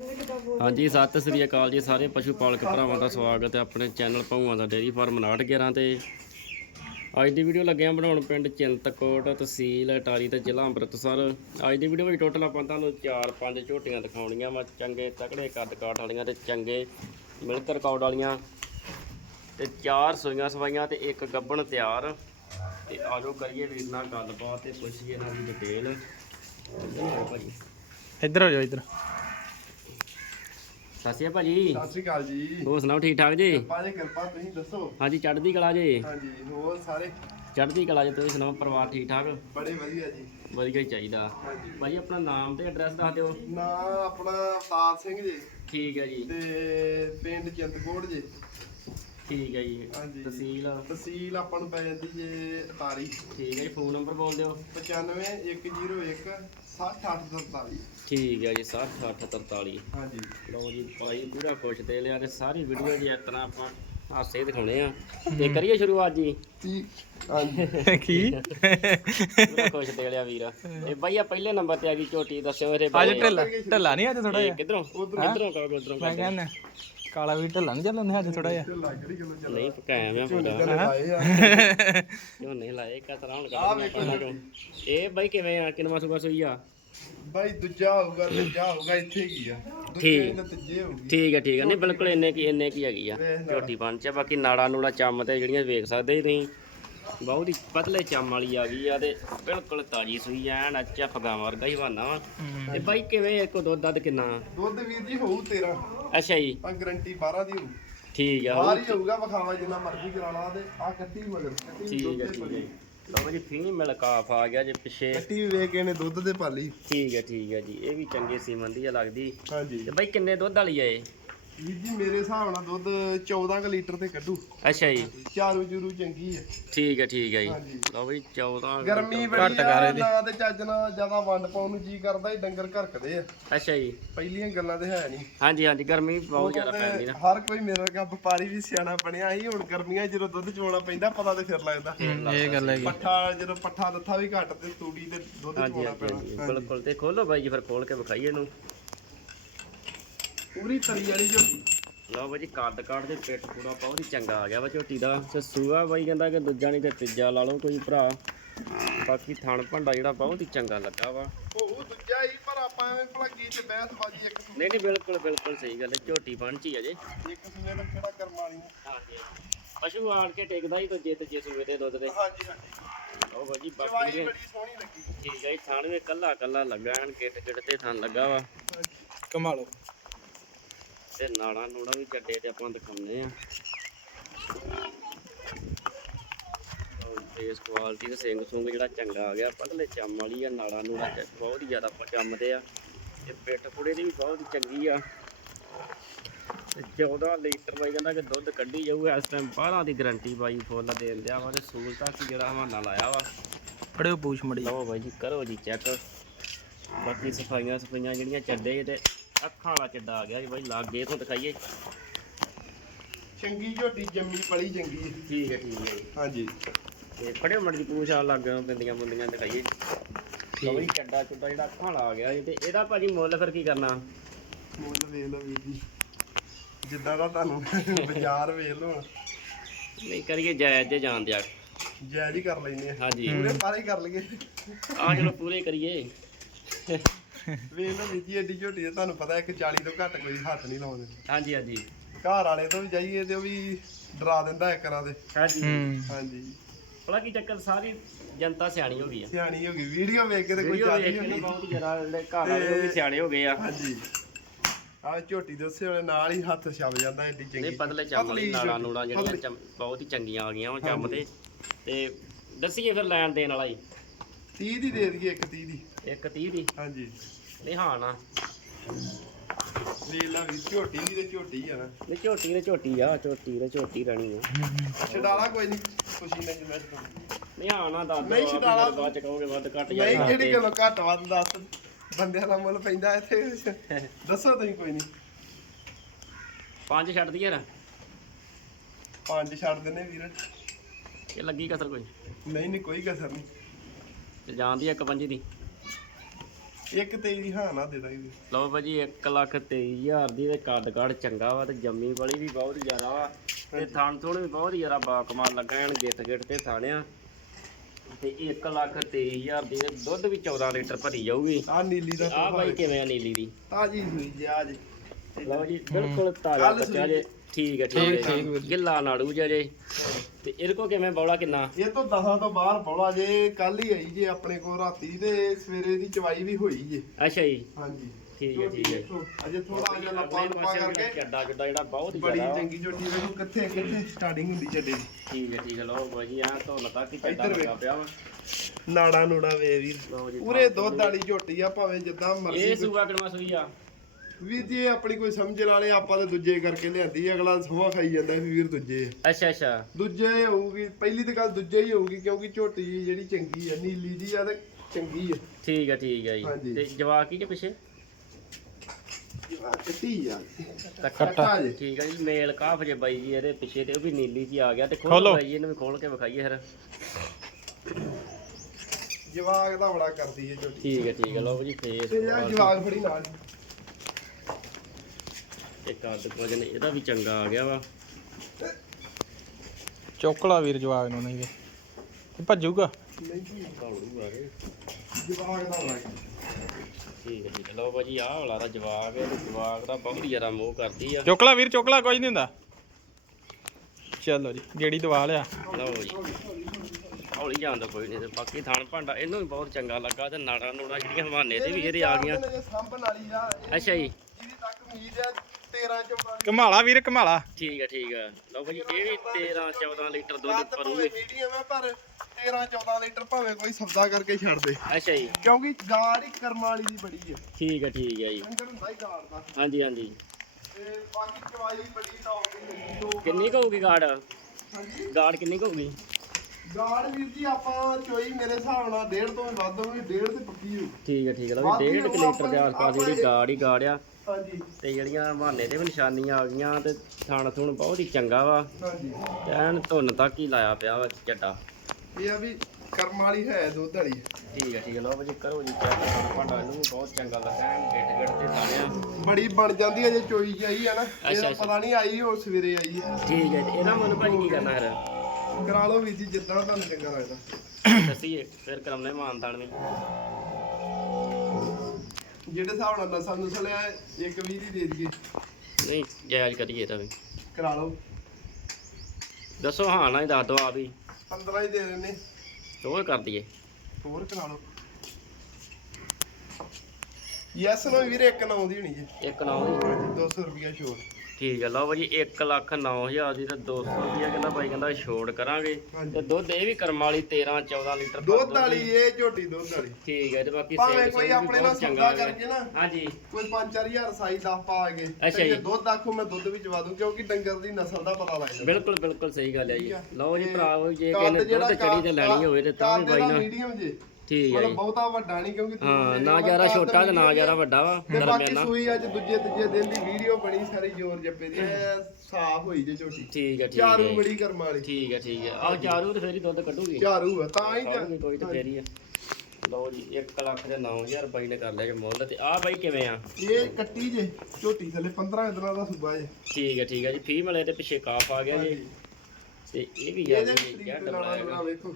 ਹਾਂਜੀ, ਸਤਿ ਸ੍ਰੀ ਅਕਾਲ ਜੀ ਸਾਰੇ ਪਸ਼ੂ ਪਾਲਕ ਭਰਾਵਾਂ ਦਾ ਸਵਾਗਤ ਹੈ ਆਪਣੇ ਚੈਨਲ ਭੌਆਂ ਦਾ ਡੇਅਰੀ ਫਾਰਮ 911 ਤੇ। ਅੱਜ ਦੀ ਵੀਡੀਓ ਲੱਗਿਆ ਬਣਾਉਣ ਪਿੰਡ ਚਿੰਤਕੋਟ, ਤਹਿਸੀਲ ਅਟਾਰੀ ਤੇ ਜ਼ਿਲ੍ਹਾ ਅੰਮ੍ਰਿਤਸਰ। ਅੱਜ ਦੀ ਵੀਡੀਓ ਵਿੱਚ ਟੋਟਲ ਆਪਾਂ ਤੁਹਾਨੂੰ 4-5 ਝੋਟੀਆਂ ਦਿਖਾਉਣੀਆਂ ਵਾ, ਚੰਗੇ ਤਕੜੇ ਕੱਦ ਕਾਠ ਵਾਲੀਆਂ ਤੇ ਚੰਗੇ ਮਿਲਕ ਰਿਕਾਰਡ ਵਾਲੀਆਂ ਤੇ ਚਾਰ ਸੂਈਆਂ ਸਵਾਈਆਂ ਤੇ ਇੱਕ ਗੱਬਣ ਤਿਆਰ। ਤੇ ਆਜੋ ਕਰੀਏ ਵੀਰ ਨਾਲ ਗੱਲਬਾਤ ਤੇ ਪੁੱਛੀਏ ਇਹਨਾਂ ਦੀ ਡਿਟੇਲ ਭਾਜੀ। ਇੱਧਰ ਹੋ ਜਾਓ, ਇੱਧਰ। ਸਤਿ ਸ਼੍ਰੀ ਅਕਾਲ ਭਾਜੀ। ਸਤਿ ਸ੍ਰੀ ਅਕਾਲ ਜੀ। ਹੋਰ ਸੁਣਾਓ ਠੀਕ ਠਾਕ ਜੀ? ਪਾਜੀ ਕਿਰਪਾ ਤੁਸੀਂ ਦੱਸੋ? ਹਾਂਜੀ ਚੜ੍ਹਦੀ ਕਲਾ ਜੀ। ਹਾਂਜੀ ਹੋਰ ਸਾਰੇ? ਚੜ੍ਹਦੀ ਕਲਾ ਜੀ ਤੁਸੀਂ ਸੁਣਾਓ ਪਰਿਵਾਰ ਠੀਕ ਠਾਕ? ਬੜੇ ਵਧੀਆ ਜੀ। ਵਧੀਆ ਹੀ ਚਾਹੀਦਾ। ਹਾਂਜੀ। ਭਾਜੀ ਆਪਣਾ ਨਾਮ ਤੇ ਐਡਰੈਸ ਦੱਸ ਦਿਓ। ਨਾ ਆਪਣਾ ਅਵਤਾਰ ਸਿੰਘ ਜੀ। ਠੀਕ ਹੈ ਜੀ। ਤੇ ਪਿੰਡ ਚਿੰਤਕੋਟ ਜੀ। ਠੀਕ ਹੈ ਜੀ। ਹਾਂਜੀ। ਤਹਿਸੀਲ? ਤਹਿਸੀਲ ਆਪਾਂ ਨੂੰ ਪੈ ਜਾਂਦੀ ਜੇ ਅਟਾਰੀ। ਠੀਕ ਹੈ ਜੀ ਫੋਨ ਨੰਬਰ ਬੋਲ ਦਿਓ। 95 101 6843 ਠੀਕ ਹੈ ਜੀ 6843 ਹਾਂਜੀ। ਲਓ ਜੀ ਭਾਈ ਪੂਰਾ ਖੁਸ਼ ਤੇ ਲਿਆ ਤੇ ਸਾਰੀ ਵੀਡੀਓ ਜੀ ਇਸ ਤਰ੍ਹਾਂ ਆਪਾਂ ਹਾਸੇ ਦਿਖਾਉਣੇ ਆ। ਤੇ ਕਰੀਏ ਸ਼ੁਰੂਆਤ ਜੀ? ਹਾਂਜੀ ਕੀ? ਪੂਰਾ ਖੁਸ਼ ਤੇ ਲਿਆ ਵੀਰ। ਇਹ ਬਾਈ ਆ ਪਹਿਲੇ ਨੰਬਰ ਤੇ ਆ ਗਈ ਝੋਟੀ ਦੱਸਿਓ ਇਹਦੇ ਅੱਜ ਬਾਰੇ ਢਿੱਲਾ ਢਿੱਲਾ ਨਹੀਂ ਅੱਜ ਥੋੜਾ ਇਹ ਜਿਹਾ? ਕਿੱਧਰੋਂ? ਕਿੱਧਰੋਂ ਕਰੋ ਉਧਰੋਂ ਮੈਂ ਕਹਿੰਦਾ ਕਾਲਾ ਵੀ ਢਿੱਲਾ ਨਹੀਂ ਚੱਲਦਾ ਅੱਜ ਥੋੜਾ ਜਿਹਾ। ਲੱਗ ਰਹੀ ਗੱਲ ਚੱਲ ਨਹੀਂ ਪਕਾਇਆ ਮੈਂ ਪੂਰਾ ਲਾਏ ਆ। ਝੋਨੇ ਲਾਏ ਹੁਣ ਵੇਖੋ ਇਹ ਬਾਈ ਕਿਵੇਂ ਆ? ਕਿੰਨਵਾ ਸੁਬਾ ਸੋਈ ਆ? ਬਾਈ ਦੂਜਾ ਹੋਊਗਾ ਤੀਜਾ ਹੋਊਗਾ ਇੱਥੇ ਕੀ ਆ। ਦੂਜੇ ਠੀਕ। ਦਾ ਤੀਜੇ ਹੋਊਗੀ। ਠੀਕ ਹੈ ਠੀਕ ਹੈ ਨਹੀਂ ਬਿਲਕੁਲ ਇੰਨੇ ਕੀ ਇੰਨੇ ਕੀ ਹੈਗੀ ਆ। ਝੋਟੀ ਪੰਚ ਆ ਬਾਕੀ ਨਾੜਾ ਨੂੜਾ ਚੰਮ ਤੇ ਜਿਹੜੀਆਂ ਵੇਖ ਸਕਦੇ ਜੀ ਤੁਸੀਂ। ਬਹੁਤ ਹੀ ਪਤਲੇ ਚੰਮ ਵਾਲੀ ਆ ਗਈ ਆ ਤੇ ਬਿਲਕੁਲ ਤਾਜੀ ਸੂਈ ਐਨ ਅੱਛਾ ਫਗਾ ਵਰਗਾ ਹੀ ਬਹਾਨਾ ਵਾ। ਤੇ ਬਾਈ ਕਿਵੇਂ ਕੋ ਦੁੱਧ ਦੱਧ ਕਿੰਨਾ? ਦੁੱਧ ਵੀਰ ਜੀ ਹੋਊ 13 ਅੱਛਾ ਜੀ। ਆ ਗਰੰਟੀ 12 ਦੀ ਹੋਊ। ਠੀਕ ਆ ਬਾਹਰ ਹੀ ਹੋਊਗਾ ਵਿਖਾਵਾ ਜਿੰਨਾ ਮਰਜ਼ੀ ਕਰਾ ਲਾ ਤੇ। ਆ ਕੱਟੀ ਮਗਰ ਕੱਟੀ ਠੀਕ ਤੇ ਠੀਕ ਹੈ ਲਓ ਜੀ ਫੀਮੇਲ ਕਾਫ ਆ ਗਿਆ ਜੇ ਪਿੱਛੇ। ਕੱਟੀ ਵੀ ਵੇਖ ਕੇ ਨੇ ਦੁੱਧ ਤੇ ਪਾਲੀ ਠੀਕ ਹੈ ਠੀਕ ਹੈ ਜੀ। ਇਹ ਵੀ ਚੰਗੇ ਸੀਮਨ ਦੀ ਆ ਲੱਗਦੀ। ਹਾਂਜੀ। ਤੇ ਬਾਈ ਕਿੰਨੇ ਦੁੱਧ ਵਾਲੀ ਆ ਇਹ? ਵੀਰ ਜੀ ਮੇਰੇ ਹਿਸਾਬ ਨਾਲ ਦੁੱਧ 14 ਕੁ ਲੀਟਰ ਤੇ ਕੱਢੂ। ਅੱਛਾ ਜੀ। ਚਾਰੂ ਜੂਰੂ ਚੰਗੀ ਹੈ ਠੀਕ ਹੈ ਠੀਕ ਹੈ ਜੀ। ਹਾਂਜੀ। ਲਓ ਬਈ 14 ਗਰਮੀ ਬੜੀ ਆ ਨਾ। ਤੇ ਚੱਜ ਨਾਲ ਜ਼ਿਆਦਾ ਵੰਡ ਪਾਉਣ ਨੂੰ ਜੀ ਕਰਦਾ ਹੀ ਡੰਗਰ ਘਰਕਦੇ ਆ। ਅੱਛਾ ਜੀ। ਪਹਿਲੀਆਂ ਗੱਲਾਂ ਤੇ ਹੈ ਨਹੀਂ। ਹਾਂਜੀ ਹਾਂਜੀ ਗਰਮੀ ਬਹੁਤ ਜ਼ਿਆਦਾ ਪੈਂਦੀ ਨਾ। ਹਰ ਕੋਈ ਮੇਰਾ ਕਾ ਵਪਾਰੀ ਵੀ ਸਿਆਣਾ ਬਣਿਆ ਸੀ ਹੁਣ ਗਰਮੀਆਂ 'ਚ ਜਦੋਂ ਦੁੱਧ ਚੋਣਾ ਪੈਂਦਾ ਪਤਾ ਤੇ ਫਿਰ ਲੱਗਦਾ। ਇਹ ਗੱਲ ਹੈਗੀ। ਪੱਠਾ ਜਦੋਂ ਪੱਠਾ ਲੱਥਾ ਵੀ ਘੱਟ ਤੇ ਤੂੜੀ ਤੇ ਦੁੱਧ ਹਾਂਜੀ ਚੋਣਾ ਹਾਂਜੀ। ਬਿਲਕੁਲ। ਤੇ ਖੋਲੋ ਬਾਈ ਜੀ ਫਿਰ ਖੋਲ ਕੇ ਵਿਖਾਈਏ ਇਹਨੂੰ। ਪੂਰੀ ਤਰੀ ਵਾਲੀ ਝੋਟੀ। ਲਓ ਬਾਈ ਜੀ ਕੱਦ ਕਾੜ ਦੇ ਪਿੱਠ ਪੂੜਾ ਬਹੁਤ ਹੀ ਚੰਗਾ ਆ ਗਿਆ ਵਾ ਝੋਟੀ ਦਾ। ਤੇ ਸੂਆ ਬਾਈ ਕਹਿੰਦਾ ਕਿ ਦੂਜਾ ਨਹੀਂ ਤੇ ਤੀਜਾ ਲਾ ਲਓ ਕੋਈ ਭਰਾ। ਬਾਕੀ ਥਣ ਭੰਡਾ ਜਿਹੜਾ ਬਹੁਤ ਹੀ ਚੰਗਾ ਲੱਗਾ ਵਾ। ਉਹ ਦੂਜਾ ਹੀ ਪਰ ਆਪਾਂ ਐਵੇਂ ਭਲਾ ਕੀ ਚ ਬਹਿਸ ਬਾਜੀ ਇੱਕ ਨਹੀਂ ਨਹੀਂ ਬਿਲਕੁਲ ਬਿਲਕੁਲ ਸਹੀ ਗੱਲ ਹੈ। ਝੋਟੀ ਬਣ ਚ ਹੀ ਅਜੇ ਇੱਕ ਸੂਏ ਦਾ ਕਿਹੜਾ ਕਰਮ ਵਾਲੀ ਹਾਂਜੀ ਪਸ਼ੂ ਆਣ ਕੇ ਟਿਕਦਾ ਹੀ ਦੂਜੇ ਤੀਜੇ ਸੂਏ ਦੇ ਦੁੱਧ ਦੇ ਹਾਂਜੀ ਹਾਂਜੀ। ਲਓ ਬਾਈ ਜੀ ਬਾਕੀ ਦੇ ਬੜੀ ਸੋਹਣੀ ਲੱਗੀ। ਠੀਕ ਹੈ ਥਣ ਵੀ ਕੱਲਾ ਕੱਲਾ ਲੱਗਾ ਐਨ ਗਿੱਟ ਗਿੱਟ ਤੇ ਥਣ ਲੱਗਾ ਵਾ। ਕਮਾ ਲਓ ਤੇ ਨਾੜਾਂ ਨੂੜਾਂ ਵੀ ਚੱਡੇ ਤੇ ਆਪਾਂ ਦਿਖਾਉਂਦੇ ਆ ਫੇਸ ਕੁਆਲਿਟੀ ਤੇ ਸਿੰਘ ਸੁੰਗ ਜਿਹੜਾ ਚੰਗਾ ਆ ਗਿਆ ਪਤਲੇ ਚੰਮ ਵਾਲੀ ਆ ਨਾੜਾਂ ਨੂੜਾਂ ਚ ਬਹੁਤ ਹੀ ਜ਼ਿਆਦਾ ਚੰਮਦੇ ਆ। ਤੇ ਪਿੱਠ ਪੁੜੇ ਦੀ ਵੀ ਬਹੁਤ ਚੰਗੀ ਆ। ਤੇ 14 ਲੀਟਰ ਬਾਈ ਕਹਿੰਦਾ ਕਿ ਦੁੱਧ ਕੱਢੀ ਜਾਊ ਇਸ ਟਾਈਮ 12 ਦੀ ਗਾਰੰਟੀ ਬਾਈ ਫੁੱਲ ਦੇਣ ਦਿਆ ਵਾ ਤੇ ਸੂਲ ਤੱਕ ਜਿਹੜਾ ਹਵਾਨਾ ਲਾਇਆ ਵਾ। ਫੜਿਓ ਪੂਛ ਮੜੀ। ਲਓ ਬਾਈ ਜੀ ਕਰੋ ਜੀ ਚੈੱਕ ਬਾਕੀ ਸਫਾਈਆਂ ਸਫਾਈਆਂ ਜਿਹੜੀਆਂ ਚੱਡੇ ਤੇ ਅੱਖਾਂ ਵਾਲਾ ਚੱਡਾ ਆ ਗਿਆ ਜੀ ਬਾਈ ਲਾਗੇ ਤੋਂ ਦਿਖਾਈਏ। ਚੰਗੀ ਝੋਟੀ ਜੰਮੀ ਪਲੀ ਚੰਗੀ। ਹੈ। ਠੀਕ ਹੈ ਠੀਕ ਹੈ ਜੀ। ਹਾਂਜੀ। ਤੇ ਫੜਿਓ ਮੜੀ ਪੂਛ ਆ ਲੱਗ ਪਿੰਦੀਆਂ ਮੁੰਦੀਆਂ ਦਿਖਾਈਏ। ਜੀ ਚੱਡਾ ਚੁੱਡਾ ਜਿਹੜਾ ਅੱਖਾਂ ਵਾਲਾ ਆ ਗਿਆ ਜੀ। ਤੇ ਇਹਦਾ ਭਾਜੀ ਮੁੱਲ ਫਿਰ ਕੀ ਕਰਨਾ? ਮੁੱਲ ਵੇਖ ਲਓ ਵੀਰ ਜੀ। ਜਿੱਦਾਂ ਦਾ ਤੁਹਾਨੂੰ ਬਾਜ਼ਾਰ ਵੇਖ ਲਓ। ਹੁਣ, ਨਹੀਂ ਕਰੀਏ ਜਾਇਜ਼ ਜੇ ਜਾਣ ਦਿਆ। ਜਾਇਜ਼ ਹੀ ਕਰ ਲੈਨੇ ਆ। ਹਾਂਜੀ। ਪੂਰੇ ਸਾਰੇ ਹੀ ਕਰ ਲਈਏ। ਆ ਚਲੋ ਪੂਰੇ ਕਰੀਏ। ਵੇਖ ਲਓ ਵੀਰ ਜੀ ਐਡੀ ਝੋਟੀ ਹੈ ਤੁਹਾਨੂੰ ਪਤਾ ਇੱਕ 40 ਤੋਂ ਘੱਟ ਕੋਈ ਹੱਥ ਨਹੀਂ ਲਾਉਂਦੇ। ਹਾਂਜੀ ਹਾਂਜੀ। ਘਰ ਵਾਲੇ ਤੋਂ ਵੀ ਜਾਈਏ ਤੇ ਉਹ ਵੀ ਡਰਾ ਦਿੰਦਾ ਇੱਕ ਰਾਂ ਦੇ ਹਾਂਜੀ। ਹੂੰ। ਹਾਂਜੀ। ਭਲਾ ਕੀ ਚੱਕਰ ਸਾਰੀ ਜਨਤਾ ਸਿਆਣੀ ਹੋ ਗਈ ਆ। ਸਿਆਣੀ ਹੋ ਗਈ ਵੀਡੀਓ ਵੇਖ ਕੇ ਤੇ ਕੋਈ ਵੀਡੀਓ ਚਾਹੀ ਵੇਖ ਕੇ ਨਾ ਬਹੁਤ ਜ਼ਿਆਦਾ ਜਿਹੜੇ ਘਰ ਵਾਲੇ ਉਹ ਵੀ ਸਿਆਣੇ ਹੋ ਗਏ ਆ। ਹਾਂਜੀ। ਆ ਝੋਟੀ ਦੇ ਉਸੇ ਵੇਲੇ ਨਾਲ ਹੀ ਹੱਥ ਛਪ ਜਾਂਦਾ ਐਡੀ ਨਹੀਂ ਚੰਗੀ ਪਤਲੇ ਚੰਮ ਵਾਲੀ ਪਤਲੀ ਨਾੜਾਂ ਝੋਟੀ, ਨੂੜਾਂ ਜਿਹੜੀਆਂ ਪਤਲੀ। ਚੰਮ- ਬਹੁਤ ਹੀ ਚੰਗੀਆਂ ਆ ਗਈਆਂ ਉਹ ਚੰਮ ਤੇ। ਤੇ ਦੱਸੀਏ ਫਿਰ ਲੈਣ ਦੇਣ ਵਾਲਾ ਹੀ 30 ਦੀ ਦੇ ਦਈਏ ਇੱਕ 30 ਦੀ। ਇੱਕ 30 ਦੀ। ਹਾਂਜੀ। ਨਹੀਂ ਹਾਂ ਨਾ। ਵੇਖ ਲਾ ਵੀ ਝੋਟੀ ਦੀ ਤੇ ਝੋਟੀ ਆ ਨਾ। ਨਹੀਂ ਝੋਟੀ ਤੇ ਝੋਟੀ ਆ ਝੋਟੀ ਤੇ ਝੋਟੀ ਰਹਿਣੀ ਆ। ਛਡਾਲਾ ਕੋਈ ਨਹੀਂ ਖੁਸ਼ੀ ਨਾਲ ਜਿਵੇਂ ਨਹੀਂ ਹਾਂ ਨਾ ਦੱਸ ਨਹੀਂ ਦਿਓ, ਆਪ ਛਡਾਲਾ ਫਿਰ ਬਾਅਦ ਚ ਕਹੋਗੇ ਵੱਧ ਘੱਟ ਨਹੀਂ ਜਾਏਗਾ ਕਿਹੜੀ ਗੱਲੋਂ ਘੱਟ ਵੱਧ ਦੱਸ ਬੰਦਿਆਂ ਦਾ ਮੁੱਲ ਪੈਂਦਾ ਇੱਥੇ। ਦੱਸੋ ਤੁਸੀਂ ਕੋਈ ਨਹੀਂ ਪੰਜ ਛੱਡ ਦਈਏ ਨਾ ਪੰਜ ਛੱਡ ਦਿੰਨੇ ਵੀਰ। ਇਹ ਲੱਗੀ ਕਸਰ ਕੋਈ? ਨਹੀਂ ਨਹੀਂ ਕੋਈ ਕਸਰ ਨਹੀਂ ਤੇ ਜਾਂਦੀ ਆ ਇੱਕ ਪੰਜੀ ਦੀ। ਇੱਕ ਤੇਰੀ ਹਾਂ ਨਾ ਦੇ ਦਾਂਗੇ ਲਓ ਭਾਜੀ 1 ਲੱਖ 23000 ਦੀ ਤੇ ਕੱਦ ਕੱਦ ਚੰਗਾ ਵਾ ਤੇ ਜੰਮੀ ਵਾਲੀ ਵੀ ਬਹੁਤ ਜ਼ਿਆਦਾ ਵਾ। ਤੇ ਥਣ ਥੁਣ ਵੀ ਬਹੁਤ ਜ਼ਿਆਦਾ ਬਾ ਕਮਾਲ ਲੱਗਾ ਐਨ ਗਿੱਟ ਗਿੱਟ ਤੇ ਥਾਣਿਆ। ਤੇ 1 ਲੱਖ 23000 ਦੀ ਤੇ ਦੁੱਧ ਵੀ 14 ਲੀਟਰ ਭਰੀ ਜਾਊਗੀ। ਆ ਨੀਲੀ ਦਾ ਆਹ ਬਾਈ ਕਿਵੇਂ ਆ ਨੀਲੀ ਦੀ? ਤਾਜੀ ਸੂਈ ਜੀ ਆ ਜੀ। ਲਓ ਜੀ ਬਿਲਕੁਲ ਤਾਜ਼ਾ ਬੱਚਾ ਜੇ। ਠੀਕ ਹੈ ਠੀਕ ਹੈ ਗਿੱਲਾ ਨਾੜੂ ਜਿਹਾ ਜੇ। ਤੇ ਇਹਦੇ ਕੋ ਕਿਵੇਂ ਬੌਲਾ ਕਿੰਨਾ? ਇਹ ਤੋਂ 10 ਤੋਂ ਬਾਹਰ ਬੋਲਾ ਜੇ ਕੱਲ ਹੀ ਆਈ ਜੇ ਆਪਣੇ ਕੋਲ ਰਾਤੀ ਤੇ ਸਵੇਰੇ ਦੀ ਚਵਾਈ ਵੀ ਹੋਈ ਜੇ। ਅੱਛਾ ਜੀ। ਹਾਂਜੀ। ਠੀਕ ਹੈ ਠੀਕ ਹੈ ਅਜੇ ਥੋੜਾ ਜਿਹਾ ਲੱਪਾ ਲੱਪਾ ਪਾਸੇ ਕਰਕੇ ਚੱਡਾ ਚੱਡਾ ਜਿਹੜਾ ਬਹੁਤ ਹੀ ਬੜੀ ਜ਼ਿਆਦਾ ਵਾ। ਚੰਗੀ ਝੋਟੀ ਵੇਖੋ ਕਿੱਥੇ ਕਿੱਥੇ ਸਟਾਰਟਿੰਗ ਹੁੰਦੀ ਚੱਡੇ ਦੀ। ਠੀਕ ਹੈ ਠੀਕ ਹੈ ਲਓ ਭਾਜੀ ਆ ਧੁੰਨ ਤੱਕ ਹੀ ਚੱਡਾ ਇੱਧਰ ਵੇਖ। ਲੱਗਾ ਪਿਆ ਵਾ। ਨਾੜਾ ਨੂੜਾ ਵੇ ਵੀਰ। ਲਓ ਜੀ ਪੂਰੇ ਦੁੱਧ ਵਾਲੀ ਝੋਟੀ ਆ ਭਾਵੇਂ ਜਿੱਦਾਂ ਇਹ ਮਰਜ਼ੀ ਸੂਆ ਕਿਨਵਾ ਸੂਈ ਆ? ਵੀਰ ਜੀ ਇਹ ਆਪਣੀ ਕੋਈ ਸਮਝ ਵਾਲੇ ਆਪਾਂ ਤਾਂ ਦੂਜੇ ਕਰਕੇ ਲਿਆਂਦੀ ਅਗਲਾ ਸਵਾ ਖਾਈ ਜਾਂਦਾ ਵੀ ਵੀਰ ਦੂਜੇ। ਆ। ਅੱਛਾ ਅੱਛਾ। ਦੂਜੇ ਹੋਊਗੀ ਪਹਿਲੀ ਤਾਂ ਗੱਲ ਦੂਜੇ ਹੀ ਹੋਊਗੀ ਕਿਉਂਕਿ ਝੋਟੀ ਜਿਹੜੀ ਚੰਗੀ ਆ ਨੀਲੀ ਦੀ ਆ ਤੇ ਚੰਗੀ ਆ। ਠੀਕ ਹੈ ਠੀਕ ਹੈ ਹਾਂਜੀ। ਜੀ ਤੇ ਜਵਾਕ ਕੀ ਜੇ ਪਿੱਛੇ? ਆ ਕੱਟੀ ਆ। ਕੱਟਾ। ਕੱਟਾ ਜੇ। ਠੀਕ ਹੈ ਜੀ ਮੇਲ ਕਾਫ ਜੇ ਬਾਈ ਜੀ ਇਹਦੇ ਪਿੱਛੇ ਤੇ ਉਹ ਵੀ ਨੀਲੀ ਜੀ ਆ ਗਿਆ ਤੇ ਖੋਲ ਖੋਲੋ। ਬਾਈ ਜੀ ਇਹਨੂੰ ਵੀ ਖੋਲ ਕੇ ਵਿਖਾਈਏ ਫਿਰ। ਜਵਾਗ ਦਾ ਬੜਾ ਕਰਦੀ ਏ ਝੋਟੀ। ਠੀਕ ਹੈ ਠੀਕ ਹੈ ਲਓ ਜੀ ਫੇਸ ਤੇ ਯਾਰ ਜਵਾਗ ਫੜੀ ਨਾਲ। ਤੇ ਕੱਦ ਵਜਨ ਇਹਦਾ ਵੀ ਚੰਗਾ ਆ ਗਿਆ ਵਾ। ਚੋਕਲਾ ਵੀਰ ਜਵਾਗ ਨੂੰ ਨਹੀਂ ਵੇ ਇਹ ਭੱਜੂਗਾ? ਨਹੀਂ ਘੌੜੂ ਆ ਗਏ ਠੀਕ ਹੈ ਠੀਕ ਹੈ ਲਓ ਭਾਜੀ ਆਹ ਵਾਲਾ ਦਾ ਜਵਾਕ ਹੈ ਤੇ ਜਵਾਕ ਦਾ ਬਹੁਤ ਹੀ ਜ਼ਿਆਦਾ ਮੋਹ ਕਰਦੀ ਆ। ਚੋਕਲਾ ਵੀਰ ਚੋਕਲਾ ਕੁਝ ਨਹੀਂ ਹੁੰਦਾ। ਚਲੋ ਜੀ ਗੇੜੀ ਦਵਾ ਲਿਆ। ਲਓ ਜੀ ਹੌਲੀ ਜਾਂਦਾ ਕੋਈ ਨਹੀਂ ਤੇ ਬਾਕੀ ਥਾਣ ਭਾਂਡਾ ਇਹਨੂੰ ਵੀ ਬਹੁਤ ਚੰਗਾ ਲੱਗਾ ਤੇ ਨਾੜਾ ਨੂੜਾ ਜਿਹੜੀਆਂ ਹਵਾਨੇ ਤੇ ਵੀ ਇਹਦੇ ਆ ਗਈਆਂ। ਸੰਭਣ ਵਾਲੀ ਆ ਇਹ- ਅੱਛਾ ਜੀ। ਜਿਹਦੀ ਤੱਕ ਉਮੀਦ ਆ 13 ਚੋਂ ਕਮਾਲਾ ਵੀਰ ਕਮਾਲਾ। ਠੀਕ ਹੈ ਠੀਕ ਹੈ ਲਓ ਭਾਜੀ ਇਹ ਵੀ 13 14 ਲੀਟਰ ਦੁੱਧ ਭਰੂਗੀ ਮੀਡੀਅਮ ਹੈ ਪਰ 13 14 ਲੀਟਰ ਭਾਵੇਂ ਕੋਈ ਸੌਦਾ ਕਰਕੇ ਛੱਡ ਦੇ। ਅੱਛਾ ਜੀ। ਕਿਉਂਕਿ ਗਾੜ ਹੀ ਕਰਮਾਂ ਵਾਲੀ ਦੀ ਬੜੀ ਹੈ ਠੀਕ ਹੈ ਠੀਕ ਹੈ ਜੀ। ਅੰਦਰ ਹੁੰਦਾ ਹੀ ਗਾੜ ਦਾ। ਹਾਂਜੀ ਹਾਂਜੀ। ਤੇ ਬਾਕੀ ਚਵਾਈ ਬੜੀ ਕਿੰਨੀ ਕੁ ਹੋਊਗੀ ਗਾੜ? ਹਾਂਜੀ। ਗਾੜ ਕਿੰਨੀ ਕੁ ਹੋਊਗੀ? ਗਾੜ ਵੀਰ ਜੀ ਆਪਾਂ ਚੋਈ ਮੇਰੇ ਹਿਸਾਬ ਨਾਲ ਡੇਢ ਤੋਂ ਵੀ ਵੱਧ ਹੋਵੇ ਡੇਢ ਤੇ ਪੱਕੀ ਹੋ ਠੀਕ ਹੈ ਠੀਕ ਹੈ ਲਓ ਜੀ 1.5 ਲੀਟਰ ਦੇ ਆਸ-ਪਾਸ ਜਿਹੜੀ ਗਾੜ ਹੀ ਗਾੜ ਆ। ਹਾਂਜੀ। ਤੇ ਜਿਹੜੀਆਂ ਬਹਾਨੇ ਤੇ ਵੀ ਨਿਸ਼ਾਨੀਆਂ ਆ ਗਈਆਂ ਤੇ ਥਣ ਥੁਣ ਬਹੁਤ ਹੀ ਚੰਗਾ ਵਾ। ਹਾਂਜੀ। ਤੇ ਐਨ ਧੁੰਨ ਤੱਕ ਹੀ ਲਾਇਆ ਪਿਆ ਵਾ ਚੱਡਾ। ਇਹ ਆ ਵੀ ਕਰਮ ਵਾਲੀ ਹੈ ਦੁੱਧ ਵਾਲੀ। ਠੀਕ ਹੈ ਠੀਕ ਹੈ ਲਓ ਜੀ ਕਰੋ ਜੀ ਚੈੱਕ ਭਾਂਡਾ। ਇਹਨੂੰ ਵੀ ਬਹੁਤ ਚੰਗਾ ਲੱਗਾ ਐਨ ਗਿੱਟ ਗਿੱਟ ਤੇ ਤਾਣਿਆ ਬੜੀ ਬਣ ਜਾਂਦੀ ਹੈ ਜੇ ਚੋਈ ਜਾਈ ਆ ਨਾ ਇਹਦਾ ਅੱਛਾ। ਪਤਾ ਨਹੀਂ ਆਈ ਉਹ ਸਵੇਰੇ ਆਈ ਹੈ। ਠੀਕ ਹੈ ਜੀ। ਇਹਦਾ ਮਨ ਭਾਜੀ ਕੀ ਕਰਨਾ ਫਿਰ? ਕਰਾ ਲਓ ਵੀਰ ਜੀ ਜਿੱਦਾਂ ਤੁਹਾਨੂੰ ਚੰਗਾ ਲੱਗਦਾ। ਦੱਸੀਏ ਫਿਰ ਕਰਾਉਣੇ ਮਾਨਤਾਨ ਵੀ। ਜਿਹੜੇ ਹਿਸਾਬ ਨਾਲ ਨਸਲ ਨਸਲ ਆ ਇੱਕ ਵੀਹ ਦੀ ਦੇ ਦਈਏ। ਨਹੀਂ ਜਾਇਜ਼ ਕਰੀਏ ਤਾਂ ਵੀ। ਕਰਾ ਲਓ। ਦੱਸੋ ਹਾਂ ਨਾ ਹੀ ਦੱਸ ਦਿਓ ਆ ਵੀ 15 ਹੀ ਦੇ ਦਿੰਨੇ। ਹੋਰ ਕਰ ਦਈਏ। ਹੋਰ ਕਰਾ ਲਓ। ਯੈਸ ਨੋ ਵੀਰੇ ਇੱਕ ਨੌ ਹੋਣੀ ਜੀ। ਇੱਕ ਨੌ ਦੀ। 200 ਰੁਪਿਆ ਛੋੜ ਠੀਕ ਹੈ ਲਓ ਜੀ 1 ਲੱਖ 9000 ਦੀ ਤੇ 200 ਰੁਪਿਆ ਕਹਿੰਦਾ ਭਾਈ ਕਹਿੰਦਾ ਛੋੜ ਕਰਾਂਗੇ ਹਾਂਜੀ। ਤੇ ਦੁੱਧ ਇਹ ਵੀ ਕਰਮ ਵਾਲੀ 13 14 ਲੀਟਰ ਦੁੱਧ ਵਾਲੀ ਇਹ ਝੋਟੀ ਦੁੱਧ ਵਾਲੀ ਠੀਕ ਹੈ ਤੇ ਬਾਕੀ ਭਾਵੇਂ ਸੇਬ ਕੋਈ ਵੀ ਆਪਣੇ ਨਾਲ ਬਹੁਤ ਚੰਗਾ ਸੌਦਾ। ਕਰਕੇ ਨਾ ਹਾਂਜੀ ਕੋਈ 5-4000 ਸਾਈ 10 ਪਾ ਕੇ ਅੱਛਾ ਤੇ ਜੇ ਜੀ। ਦੁੱਧ ਆਖੋ ਮੈਂ ਦੁੱਧ ਵੀ ਚਵਾ ਦੂੰ ਕਿਉਂਕਿ ਡੰਗਰ ਦੀ ਨਸਲ ਦਾ ਪਤਾ ਲੱਗ ਜਾਂਦਾ ਬਿਲਕੁਲ ਬਿਲਕੁਲ ਸਹੀ ਗੱਲ ਹੈ ਜੀ। ਲਓ ਜੀ ਤੇ ਭਰਾਵੋ ਜੇ ਕਿਸੇ ਨੇ ਦੁੱਧ ਚੜੀ ਤੇ ਲੈਣੀ ਹੋਵੇ ਤੇ ਤਾਂ ਵੀ ਬਾਈ ਨਾ ਮੀਡੀਅਮ ਜੇ ਠੀਕ ਹੈ ਮਤਲਬ ਜੀ। ਬਹੁਤਾ ਵੱਡਾ ਨਹੀਂ ਕਿਉਂਕਿ ਹਾਂ ਨਾ ਜ਼ਿਆਦਾ ਛੋਟਾ ਤੇ ਨਾ ਜ਼ਿਆਦਾ ਵੱਡਾ ਵਾ ਤੇ ਬਾਕੀ ਦਰਮਿਆਨਾ। ਸੂਈ ਅੱਜ ਦੂਜੇ ਤੀਜੇ ਦਿਨ ਦੀ ਵੀਡੀਓ ਬਣੀ ਸਾਰੀ ਜ਼ੋਰ ਜੱਪੇ ਦੀ। ਐ ਸਾਫ਼ ਹੋਈ ਜੇ ਝੋਟੀ ਠੀਕ ਹੈ ਠੀਕ ਚਾਰੂ ਹੈ। ਬੜੀ ਕਰਮ ਵਾਲੀ। ਠੀਕ ਹੈ ਠੀਕ ਹੈ। ਆਹ ਚਾਰੂ ਤੇ ਫੇਰ ਹੀ ਦੁੱਧ ਕੱਢੂਗੀ। ਚਾਰੂ ਆ ਤਾਂ ਹੀ ਤਾਂ- ਕੋਈ ਤੇ ਫੇਰ ਹੀ ਆ। ਲਓ ਜੀ 1 ਲੱਖ ਦੇ 9000 ਬਾਈ ਨੇ ਕਰ ਲਿਆ ਜੇ ਮੁੱਲ। ਤੇ ਆਹ ਬਾਈ ਕਿਵੇਂ ਆ? ਇਹ ਕੱਟੀ ਜੇ ਝੋਟੀ ਥੱਲੇ 15 ਦਿਨਾਂ ਦਾ ਸੂਬਾ ਜੇ। ਠੀਕ ਹੈ ਠੀਕ ਹੈ ਜੀ। ਫੀਮੇਲ ਇਹਦੇ ਪਿੱਛੇ ਕਾਫ ਆ ਗਿਆ ਜੀ। ਤੇ ਇਹ ਵੀ ਆ ਇਹਦੇ ਬਲੈਕ ਨਾਲ ਵੇਖੋ।